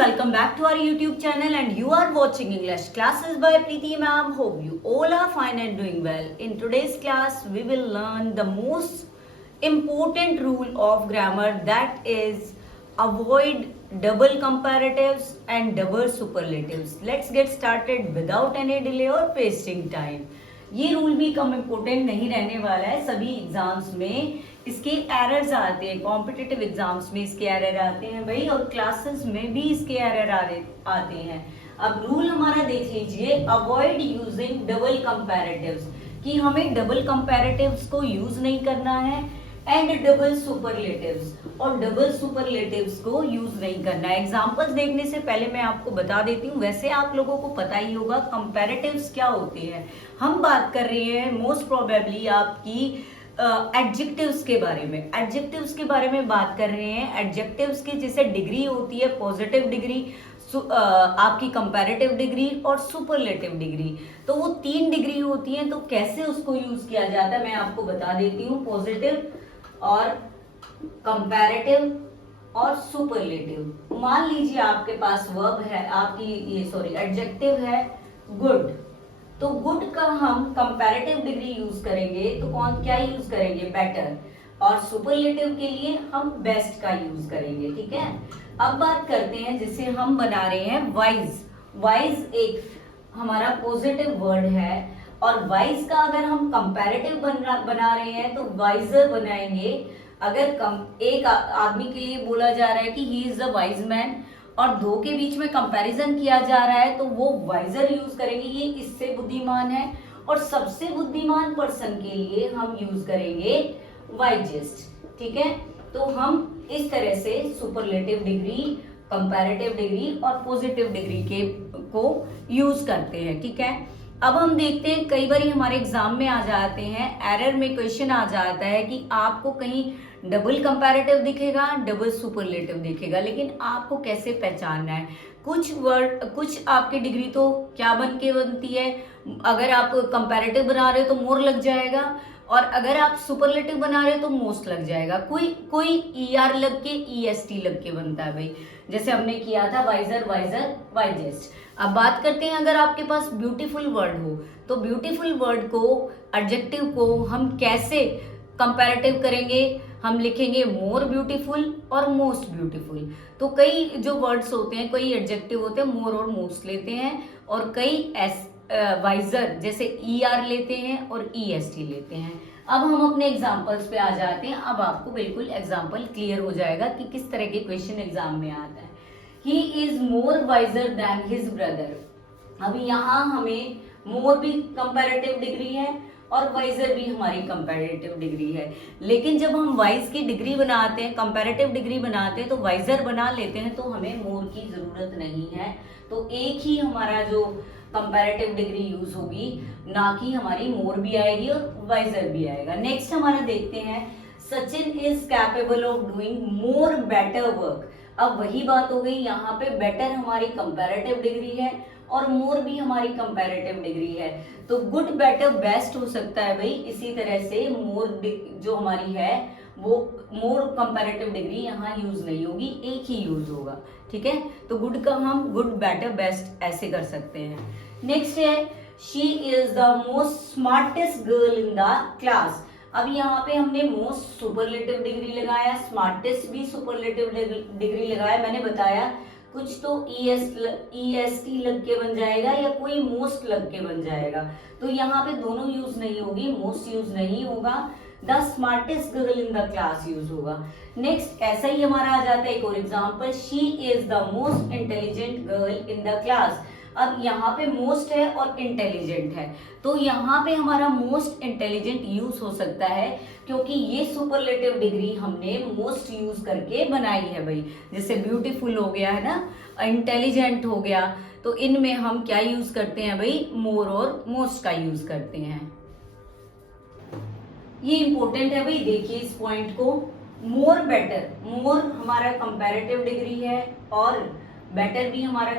welcome back to our YouTube channel and you are watching English classes by Preeti ma'am. Hope you all are fine and doing well. In today's class, we will learn the most important rule of grammar, that is avoid double comparatives and double superlatives. Let's get started without any delay or wasting time. ये rule भी कम important नहीं रहने वाला है. सभी exams में इसके errors आते हैं, कॉम्पिटिटिव एग्जाम्स में इसके एरर आते हैं भाई, और क्लासेस में भी इसके एरर आते हैं. अब रूल हमारा देख लीजिए, अवॉइड यूजिंग डबल कंपैरेटिव्स, कि हमें डबल कंपैरेटिव्स को यूज नहीं करना है, एंड डबल सुपरलेटिव्स, और डबल सुपरलेटिव्स को यूज नहीं करना है. एग्जांपल्स देखने से पहले मैं आपको बता देती हूँ, वैसे आप लोगों को पता ही होगा कंपैरेटिव्स क्या होते हैं. हम बात कर रहे हैं मोस्ट प्रोबेबली आपकी एडजेक्टिव्स के बारे में. एडजेक्टिव्स के बारे में बात कर रहे हैं. एडजेक्टिव्स की जैसे डिग्री होती है पॉजिटिव डिग्री, आपकी कंपैरेटिव डिग्री और सुपरलेटिव डिग्री. तो वो 3 डिग्री होती हैं. तो कैसे उसको यूज किया जाता है मैं आपको बता देती हूँ. पॉजिटिव और कंपैरेटिव और सुपरलेटिव. मान लीजिए आपके पास वर्ब है, आपकी एडजेक्टिव है गुड. तो गुड का हम कंपैरेटिव डिग्री यूज करेंगे तो क्या यूज करेंगे? बेटर. और सुपरलेटिव के लिए हम बेस्ट का यूज करेंगे. ठीक है. अब बात करते हैं जिसे हम बना रहे हैं वाइज. वाइज एक हमारा पॉजिटिव वर्ड है, और वाइज का अगर हम कंपैरेटिव बना रहे हैं तो वाइजर बनाएंगे. अगर एक आदमी के लिए बोला जा रहा है कि he is a wise man, और दो के बीच में कंपैरिजन किया जा रहा है तो वो वाइजर यूज करेंगे, ये इससे बुद्धिमान है. और सबसे बुद्धिमान पर्सन के लिए हम यूज करेंगे वाइजेस्ट. ठीक है. तो हम इस तरह से सुपरलेटिव डिग्री, कंपैरेटिव डिग्री और पॉजिटिव डिग्री को यूज करते हैं. ठीक है. अब हम देखते हैं, कई बार हमारे एग्जाम में आ जाते हैं, एरर में क्वेश्चन आ जाता है कि आपको कहीं डबल कंपैरेटिव दिखेगा, डबल सुपरलेटिव दिखेगा, लेकिन आपको कैसे पहचानना है? कुछ आपकी डिग्री तो क्या बन के बनती है, अगर आप कंपैरेटिव बना रहे हो तो मोर लग जाएगा, और अगर आप सुपरलेटिव बना रहे हो तो मोस्ट लग जाएगा. कोई ER लग के EST लग के बनता है भाई, जैसे हमने किया था वाइजर, वाइजर, वाइजेस्ट. अब बात करते हैं, अगर आपके पास ब्यूटीफुल वर्ड हो तो ब्यूटीफुल वर्ड को, एडजेक्टिव को हम कैसे कंपैरेटिव करेंगे? हम लिखेंगे मोर ब्यूटीफुल और मोस्ट ब्यूटीफुल. तो कई जो वर्ड्स होते हैं, कई एडजेक्टिव होते हैं मोर और मोस्ट लेते हैं, और कई वाइजर जैसे ER लेते हैं और EST लेते हैं. अब हम अपने एग्जाम्पल्स पे आ जाते हैं. अब आपको बिल्कुल एग्जाम्पल क्लियर हो जाएगा कि किस तरह के क्वेश्चन एग्जाम में आता है. He is more visor then his brother. अभी यहाँ हमें मोर भी कंपैरेटिव डिग्री है और वाइजर भी हमारी कंपैरेटिव डिग्री है, लेकिन जब हम वाइज की डिग्री बनाते हैं, कंपैरेटिव डिग्री बनाते हैं, तो वाइजर बना लेते हैं, तो हमें मोर की जरूरत नहीं है. तो एक ही हमारा जो कंपैरेटिव डिग्री यूज होगी, ना कि हमारी मोर भी आएगी और वाइजर भी आएगा. नेक्स्ट हमारा देखते हैं, Sachin is capable of doing more better work. अब वही बात हो गई, यहाँ पे बेटर हमारी कंपैरेटिव डिग्री है और मोर भी हमारी कंपैरेटिव डिग्री है. तो गुड, बेटर, बेस्ट हो सकता है भाई. इसी तरह से मोर जो हमारी है वो मोर कंपैरेटिव डिग्री यहाँ यूज नहीं होगी, एक ही यूज होगा. ठीक है. तो गुड का हम गुड, बेटर, बेस्ट ऐसे कर सकते हैं. नेक्स्ट है, she is the most smartest girl in the class. अब यहाँ पे हमने मोस्ट सुपरलेटिव डिग्री लगाया, स्मार्टेस्ट भी सुपरलेटिव डिग्री लगाया. मैंने बताया कुछ तो EST लग के बन जाएगा या कोई मोस्ट लग के बन जाएगा. तो यहाँ पे दोनों यूज नहीं होगी, मोस्ट यूज नहीं होगा, the smartest girl in the class use होगा. नेक्स्ट ऐसा ही हमारा आ जाता है एक और example, she is the most intelligent girl in the class. अब यहाँ पे मोस्ट है और इंटेलिजेंट है, तो यहाँ पे हमारा मोस्ट इंटेलिजेंट यूज हो सकता है, क्योंकि ये सुपरलेटिव डिग्री हमने मोस्ट यूज करके बनाई है भाई. जैसे ब्यूटीफुल हो गया है ना, इंटेलिजेंट हो गया, तो इनमें हम क्या यूज करते हैं भाई? मोर और मोस्ट का यूज करते हैं. ये इंपॉर्टेंट है भाई, देखिए इस पॉइंट को. मोर, बेटर, मोर हमारा कंपैरेटिव डिग्री है और बेटर भी हमारा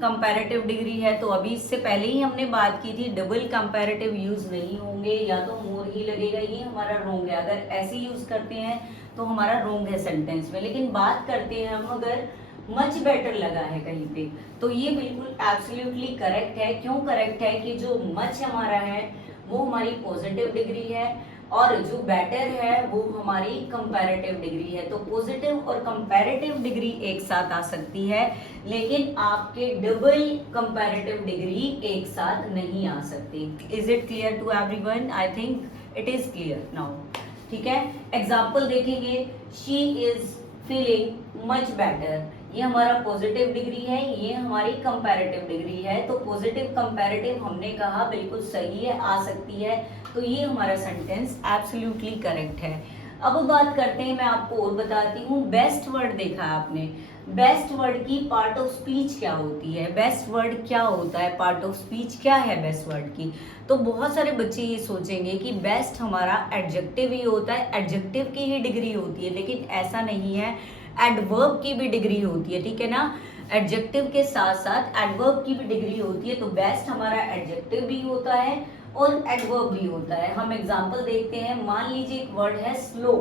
कंपैरेटिव डिग्री है. तो अभी इससे पहले ही हमने बात की थी, डबल कंपैरेटिव यूज नहीं होंगे, या तो मोर ही लगेगा, ये हमारा रोंग है. अगर ऐसे यूज करते हैं तो हमारा रोंग है सेंटेंस में. लेकिन बात करते हैं हम अगर मच बेटर लगा है कहीं पे, तो ये बिल्कुल एब्सोल्युटली करेक्ट है। क्यों करेक्ट है कि जो मच हमारा है वो हमारी पॉजिटिव डिग्री है और जो बेटर है वो हमारी कंपैरेटिव डिग्री है। तो पॉजिटिव और कंपैरेटिव डिग्री एक साथ आ सकती है, लेकिन आपके डबल कंपैरेटिव डिग्री एक साथ नहीं आ सकती। Is it clear to everyone? I think it is clear now. ठीक है, एग्जाम्पल देखेंगे। She is feeling much better, ये हमारा पॉजिटिव डिग्री है, ये हमारी कंपैरेटिव डिग्री है। तो पॉजिटिव कंपैरेटिव हमने कहा बिल्कुल सही है, आ सकती है। तो ये हमारा सेंटेंस एब्सोल्युटली करेक्ट है। अब बात करते हैं, मैं आपको और बताती हूँ। बेस्ट वर्ड देखा है आपने, बेस्ट वर्ड की पार्ट ऑफ स्पीच क्या होती है? बेस्ट वर्ड क्या होता है? पार्ट ऑफ स्पीच क्या है बेस्ट वर्ड की? तो बहुत सारे बच्चे ये सोचेंगे कि बेस्ट हमारा एडजेक्टिव ही होता है, एडजेक्टिव की ही डिग्री होती है, लेकिन ऐसा नहीं है। एडवर्ब की भी डिग्री होती है, ठीक है ना। एडजेक्टिव के साथ साथ एडवर्ब की भी डिग्री होती है। तो बेस्ट हमारा एडजेक्टिव भी होता है और एडवर्ब भी होता है। हम एग्जांपल देखते हैं। मान लीजिए एक वर्ड है स्लो,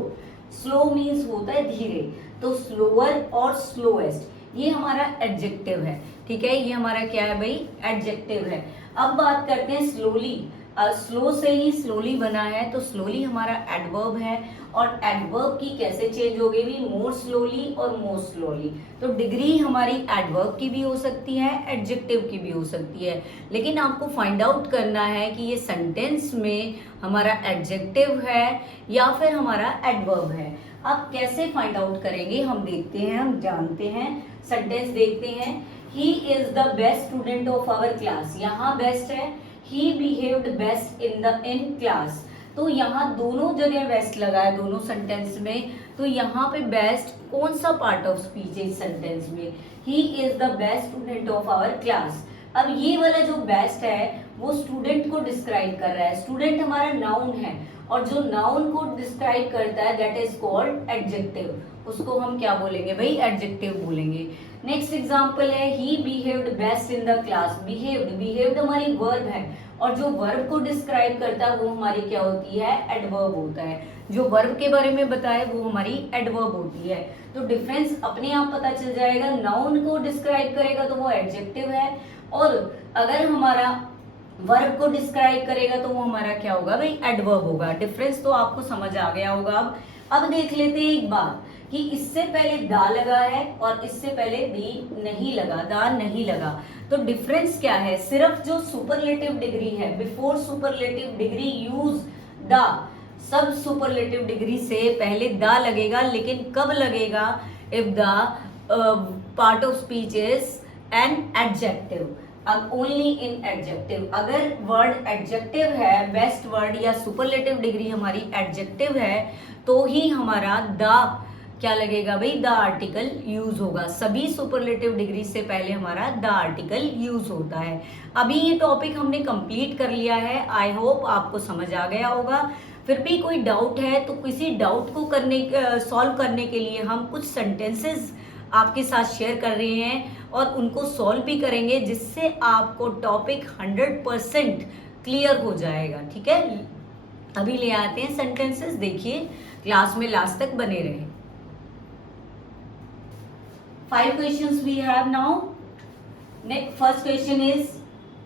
स्लो मीन्स होता है धीरे, तो स्लोअर और स्लोएस्ट ये हमारा एडजेक्टिव है, ठीक है। ये हमारा क्या है भाई? एडजेक्टिव है। अब बात करते हैं स्लोली। स्लो से ही स्लोली बना है, तो स्लोली हमारा एडवर्ब है। और एडवर्ब की कैसे चेंज हो गई? मोर स्लोली और मोर स्लोली। तो डिग्री हमारी एडवर्ब की भी हो सकती है, एडजेक्टिव की भी हो सकती है, लेकिन आपको फाइंड आउट करना है कि ये सेंटेंस में हमारा एडजेक्टिव है या फिर हमारा एडवर्ब है। अब कैसे फाइंड आउट करेंगे हम देखते हैं, हम जानते हैं। सेंटेंस देखते हैं। He is the best student of our class, यहाँ बेस्ट है। He behaved best in class, तो यहाँ दोनों जगह बेस्ट लगा है दोनों सेंटेंस में। तो यहाँ पे बेस्ट कौन सा पार्ट ऑफ स्पीच है इस सेंटेंस में? He is the best student of our class. अब ये वाला जो बेस्ट है वो स्टूडेंट को डिस्क्राइब कर रहा है। स्टूडेंट हमारा नाउन है और जो नाउन को डिस्क्राइब करता है दैट इज कॉल्ड एडजेक्टिव, उसको हम क्या बोलेंगे भाई? एडजेक्टिव बोलेंगे। नेक्स्ट एग्जांपल है। He behaved best in the class. Behaved हमारी वर्ब है और जो वर्ब को डिस्क्राइब करता है वो हमारी क्या होती है? एडवर्ब होता है। जो वर्ब के बारे में बताए वो हमारी एडवर्ब होती है। तो डिफरेंस अपने आप पता चल जाएगा। नाउन को डिस्क्राइब करेगा तो वो एडजेक्टिव है, और अगर हमारा वर्ब को डिस्क्राइब करेगा तो वो हमारा क्या होगा भाई? एडवर्ब होगा। डिफरेंस तो आपको समझ आ गया होगा। अब देख लेते हैं एक बात कि इससे पहले दा लगा है और इससे पहले दी नहीं लगा, दा नहीं लगा। तो डिफरेंस क्या है? सिर्फ जो सुपरलेटिव डिग्री है, बिफोर सुपरलेटिव डिग्री यूज दा। सब सुपरलेटिव डिग्री से पहले दा लगेगा, लेकिन कब लगेगा? If the part of speech is an adjective, only in adjective. अगर वर्ड एडजेक्टिव है, बेस्ट वर्ड या सुपरलेटिव डिग्री हमारी एडजेक्टिव है, तो ही हमारा द क्या लगेगा भाई? द आर्टिकल यूज होगा। सभी सुपरलेटिव डिग्री से पहले हमारा द आर्टिकल यूज होता है। अभी ये टॉपिक हमने कंप्लीट कर लिया है। आई होप आपको समझ आ गया होगा। फिर भी कोई डाउट है तो किसी डाउट को सॉल्व करने के लिए हम कुछ सेंटेंसेस आपके साथ शेयर कर रहे हैं और उनको सॉल्व भी करेंगे, जिससे आपको टॉपिक 100% क्लियर हो जाएगा, ठीक है। अभी ले आते हैं सेंटेंसेस, देखिए क्लास में लास्ट तक बने रहे। 5 questions we have now. Next first question is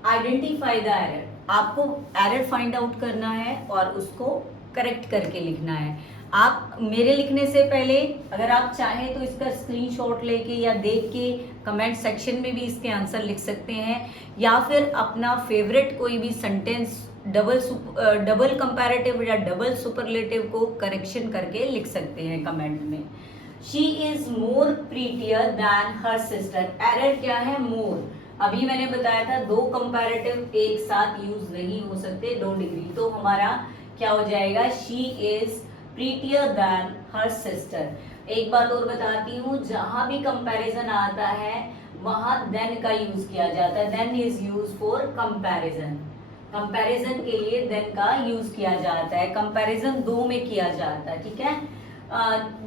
identify the error. आपको एरर फाइंड आउट करना है और उसको करेक्ट करके लिखना है। आप मेरे लिखने से पहले अगर आप चाहें तो इसका स्क्रीनशॉट लेके या देख के कमेंट सेक्शन में भी इसके आंसर लिख सकते हैं, या फिर अपना फेवरेट कोई भी सेंटेंस डबल कंपैरेटिव या डबल सुपरलेटिव को करेक्शन करके लिख सकते हैं कमेंट में। She is more prettier than her sister. Error क्या है? मोर। अभी मैंने बताया था दो कंपैरेटिव एक साथ यूज नहीं हो सकते, दो डिग्री। तो हमारा क्या हो जाएगा? She is prettier than her sister. एक बात और बताती हूँ, जहां भी कंपैरिजन आता है वहां देन का यूज किया जाता है। Than is use for comparison. Comparison के लिए देन का यूज किया जाता है। कंपैरिजन दो में किया जाता है, ठीक है।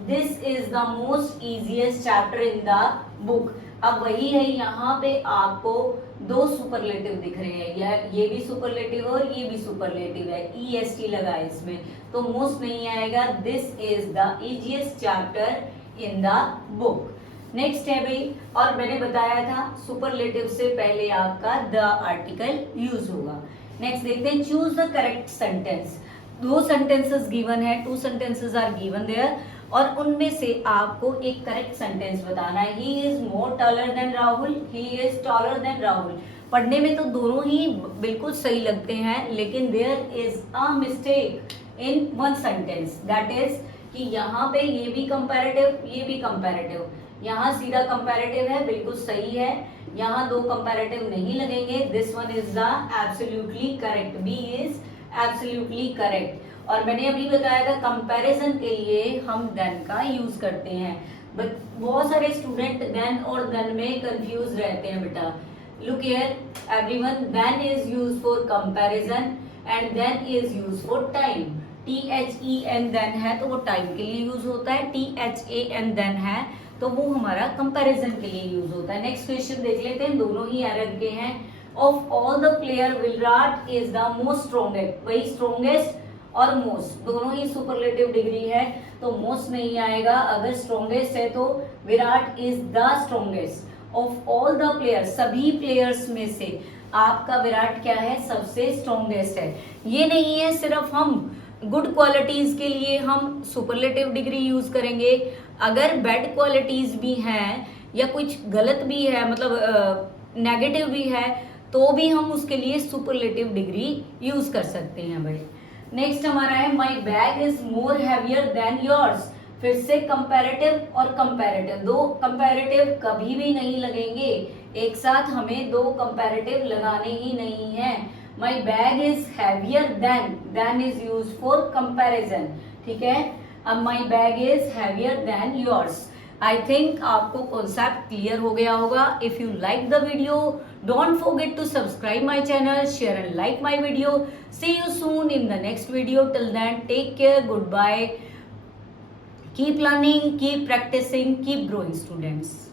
This is the most easiest chapter in the book. अब वही है, यहाँ पे आपको दो सुपरलेटिव दिख रहे हैं, ये भी सुपरलेटिव और ये भी सुपरलेटिव है, EST लगा है इसमें, तो मोस्ट नहीं आएगा। This is the easiest chapter in the book. Next है भाई, और मैंने बताया था सुपरलेटिव से पहले आपका द आर्टिकल यूज होगा। नेक्स्ट देखते हैं, चूज द करेक्ट सेंटेंस। दो सेंटेंसेस गिवन है, two sentences are given there, और उनमें से आपको एक करेक्ट सेंटेंस बताना है। He is more taller than Rahul, he is taller than Rahul. पढ़ने में तो दोनों ही बिल्कुल सही लगते हैं, लेकिन there is a mistake in one sentence, that is कि यहाँ पे ये भी कंपैरेटिव, ये भी कंपैरेटिव। यहाँ सीधा कंपैरेटिव है, बिल्कुल सही है, यहाँ दो कंपैरेटिव नहीं लगेंगे। This one is the absolutely correct, B is absolutely correct. और मैंने अभी बताया था कंपैरिजन के लिए हम देन का यूज करते हैं, बट बहुत सारे स्टूडेंट देन और देन में कंफ्यूज रहते हैं बेटा। Look here everyone, than is used for comparison and then is used for time. THEN then है तो वो टाइम के लिए यूज होता है, THAN देन है तो वो हमारा कंपैरिजन के लिए यूज होता है। नेक्स्ट क्वेश्चन देख लेते हैं, दोनों ही एरर के हैं। Of all the player Virat is the most strongest, वही स्ट्रॉन्गेस्ट और मोस्ट दोनों ही सुपरलेटिव डिग्री है, तो मोस्ट नहीं आएगा। अगर स्ट्रॉन्गेस्ट है तो Virat is the strongest. Of all the player, सभी प्लेयर्स में से आपका विराट क्या है, सबसे स्ट्रॉन्गेस्ट है। ये नहीं है सिर्फ हम गुड क्वालिटीज के लिए हम सुपरलेटिव डिग्री यूज करेंगे, अगर बैड क्वालिटीज भी हैं या कुछ गलत भी है, मतलब नेगेटिव भी है, तो भी हम उसके लिए सुपरलेटिव डिग्री यूज कर सकते हैं भाई। नेक्स्ट हमारा है, my bag is more heavier than yours. फिर से कंपैरेटिव और कंपैरेटिव, दो कंपैरेटिव कभी भी नहीं लगेंगे एक साथ, हमें दो कंपैरेटिव लगाने ही नहीं है। My bag is heavier than is used for comparison, ठीक है। अब my bag is heavier than yours। I think आपको कॉन्सेप्ट क्लियर हो गया होगा। If you like the video, don't forget to subscribe my channel, share and like my video. See you soon in the next video. Till then, take care, goodbye. Keep learning, keep practicing, keep growing, students.